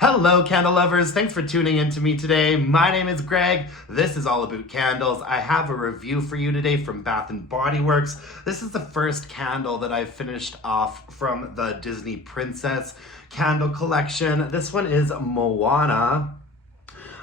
Hello, candle lovers. Thanks for tuning in to me today. My name is Greg. This is all about candles. I have a review for you today from Bath & Body Works. This is the first candle that I've finished off from the Disney Princess candle collection. This one is Moana.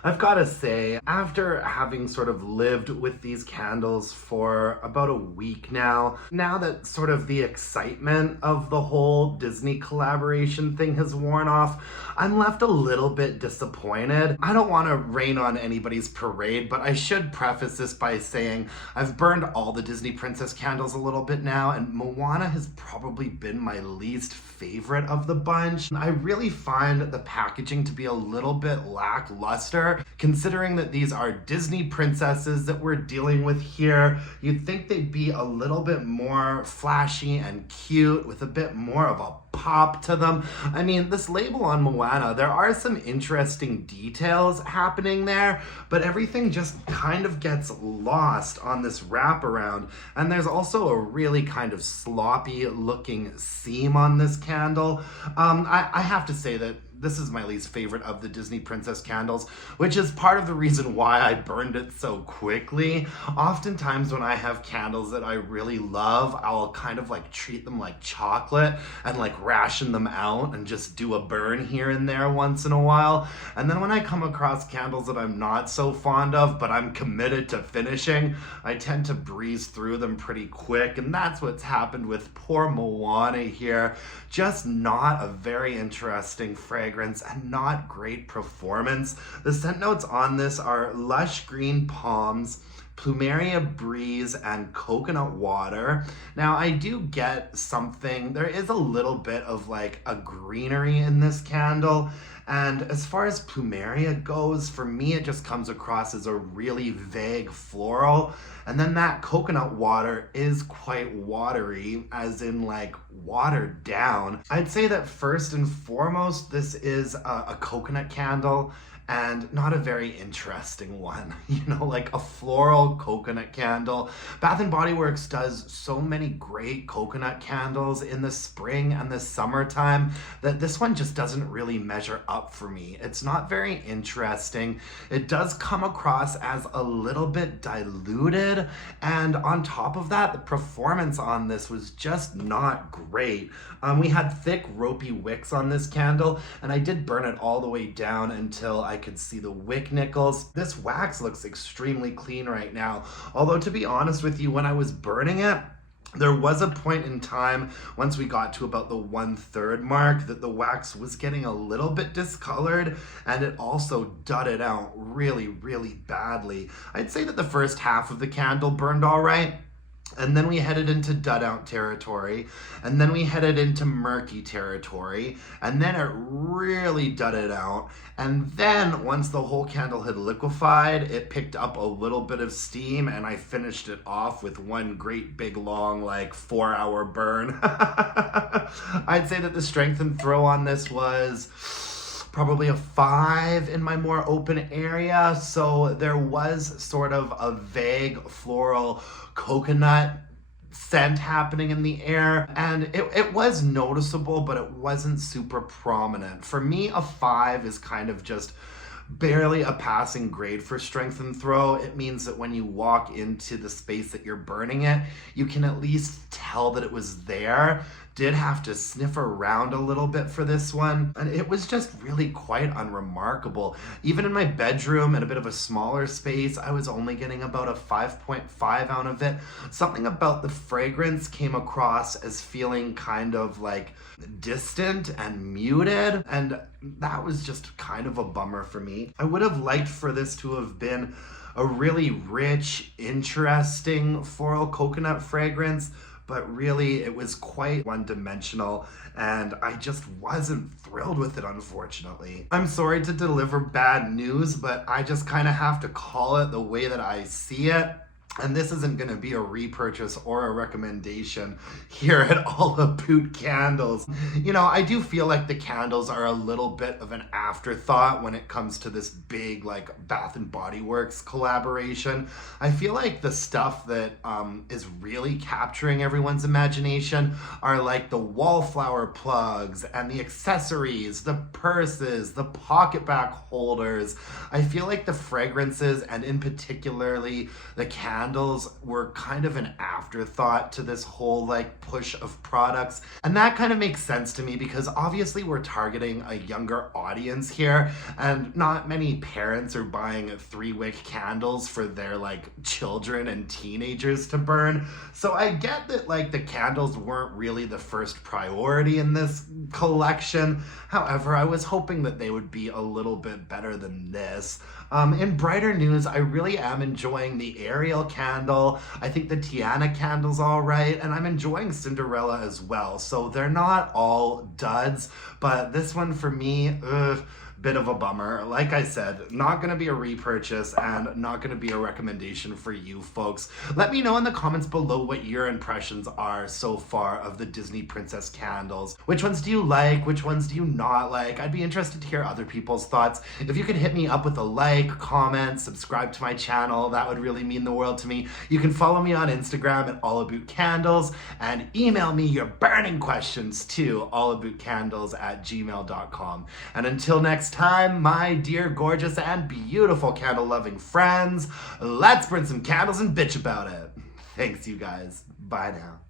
I've got to say, after having sort of lived with these candles for about a week now that sort of the excitement of the whole Disney collaboration thing has worn off, I'm left a little bit disappointed. I don't want to rain on anybody's parade, but I should preface this by saying I've burned all the Disney Princess candles a little bit now, and Moana has probably been my least favorite of the bunch. I really find the packaging to be a little bit lackluster, considering that these are Disney princesses that we're dealing with here. You'd think they'd be a little bit more flashy and cute with a bit more of a pop to them. I mean, this label on Moana, there are some interesting details happening there, but everything just kind of gets lost on this wraparound. And there's also a really kind of sloppy looking seam on this candle. I have to say that this is my least favorite of the Disney Princess candles, which is part of the reason why I burned it so quickly. Oftentimes when I have candles that I really love, I'll kind of like treat them like chocolate and like ration them out and just do a burn here and there once in a while. And then when I come across candles that I'm not so fond of, but I'm committed to finishing, I tend to breeze through them pretty quick. And that's what's happened with poor Moana here. Just not a very interesting fragrance and not great performance. The scent notes on this are lush green palms, plumeria breeze, and coconut water. Now I do get something, there is a little bit of like a greenery in this candle. And as far as plumeria goes, for me it just comes across as a really vague floral. And then that coconut water is quite watery, as in like watered down. I'd say that first and foremost, this is a coconut candle, and not a very interesting one. You know, like a floral coconut candle. Bath & Body Works does so many great coconut candles in the spring and the summertime that this one just doesn't really measure up for me. It's not very interesting. It does come across as a little bit diluted, and on top of that, the performance on this was just not great. We had thick ropey wicks on this candle, and I did burn it all the way down until I could see the wick nickels. This wax looks extremely clean right now, although to be honest with you, when I was burning it, there was a point in time, once we got to about the 1/3 mark, that the wax was getting a little bit discolored, and it also dudded out really, really badly. I'd say that the first half of the candle burned all right, and then we headed into dud out territory, and then we headed into murky territory, and then it really dudded out. And then once the whole candle had liquefied, it picked up a little bit of steam, and I finished it off with one great big long like 4-hour burn. I'd say that the strength and throw on this was probably a 5 in my more open area. So there was sort of a vague floral coconut scent happening in the air, and it was noticeable, but it wasn't super prominent. For me, a 5 is kind of just barely a passing grade for strength and throw. It means that when you walk into the space that you're burning it, you can at least tell that it was there. Did have to sniff around a little bit for this one, and it was just really quite unremarkable. Even in my bedroom, in a bit of a smaller space, I was only getting about a 5.5 out of it. Something about the fragrance came across as feeling kind of like distant and muted, and that was just kind of a bummer for me. I would have liked for this to have been a really rich, interesting floral coconut fragrance, but really it was quite one-dimensional, and I just wasn't thrilled with it, unfortunately. I'm sorry to deliver bad news, but I just kind of have to call it the way that I see it. And this isn't going to be a repurchase or a recommendation here at All Aboot Candles. You know, I do feel like the candles are a little bit of an afterthought when it comes to this big, like, Bath and Body Works collaboration. I feel like the stuff that is really capturing everyone's imagination are like the wallflower plugs and the accessories, the purses, the pocket back holders. I feel like the fragrances, and in particularly the candles, were kind of an afterthought to this whole like push of products. And that kind of makes sense to me because obviously we're targeting a younger audience here, and not many parents are buying 3-wick candles for their like children and teenagers to burn. So I get that like the candles weren't really the first priority in this collection. However, I was hoping that they would be a little bit better than this. In brighter news, I really am enjoying the Ariel candle. I think the Tiana candle's all right, and I'm enjoying Cinderella as well. So they're not all duds, but this one for me, bit of a bummer. Like I said, not going to be a repurchase and not going to be a recommendation for you folks. Let me know in the comments below what your impressions are so far of the Disney Princess candles. Which ones do you like? Which ones do you not like? I'd be interested to hear other people's thoughts. If you could hit me up with a like, comment, subscribe to my channel, that would really mean the world to me. You can follow me on Instagram at allaboutcandles and email me your burning questions to allaboutcandles@gmail.com. And until next time, my dear, gorgeous, and beautiful candle-loving friends, let's burn some candles and bitch about it. Thanks, you guys. Bye now.